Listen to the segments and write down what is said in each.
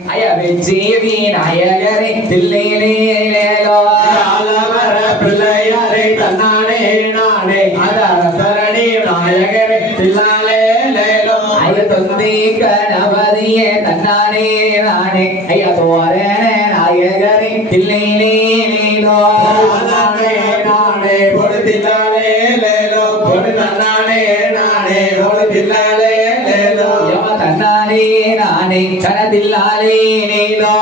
வெற்றி நாயகரை தில்லையிலேலோ ஆலமர பிள்ளையாரை தன்னானே நானே அதரணி நாயகரை தில்லாலேலோ தொந்தி கணபதியே தன்னானே நானே தோரண நாயகரை தில்லையிலேலோ நானே நானே பொழுதில்லாலேலோ பொழு தன்னானே நானே பொழுதில்லாலேலோ தன்னானே நானே கணத்தில்லாலேலோ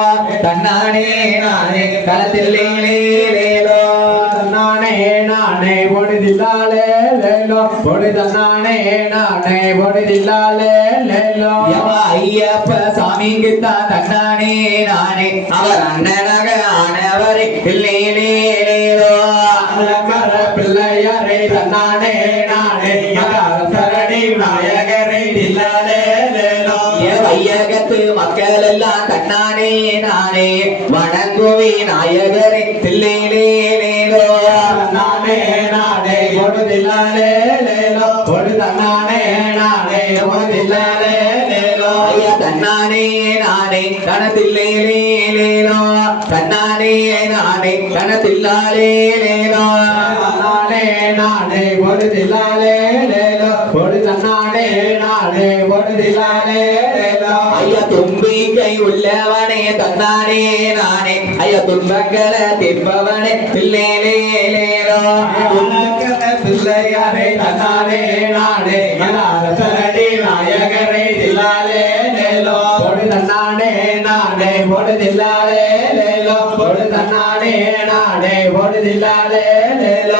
தன்னானே நானே கணத்தில்லேலோ தன்னானே நானே பொழுதில்லாலேலோ பொழு தன்னானே நானே பொழுதில்லாலேலோ ஐயப்ப சாமிக்குத்தா தன்னானே நானே அவர் அண்ணனக ஆனவரை இல்லேலேலோ ஆலமர பிள்ளையாரை தன்னானே நானே சரணி நாயகரை தில்லாலேலோ வையகத்து மக்கள் எல்லாம் தன்னானே நானே வணங்குவி நாயகரை தில்லேலேலோ நானே நானே பொழுதில்லாலேலோ பொழு தன்னானே நானே பொழுதில்லாலேலோ தன்னானே நானே கணத்தில்லேலேலோ தன்னானே நானே கணத்தில்லாலேலோ நானே நானே பொழுதில்லாலேலோ பொழு தன்னானே நானே பொழுதில்லாலேலோ தும்பிக்கை உள்ளவனே தன்னானே நானே துன்பங்களை தீர்ப்பவனே தில்லேலேலோ பிள்ளையாரை தன்னானே நானே சரணி நாயகரை தில்லாலேலோ பொழு தன்னானே நானே பொழுதில்லாலேலோ பொழு தன்னானே நானே பொழுதில்லாலேலோ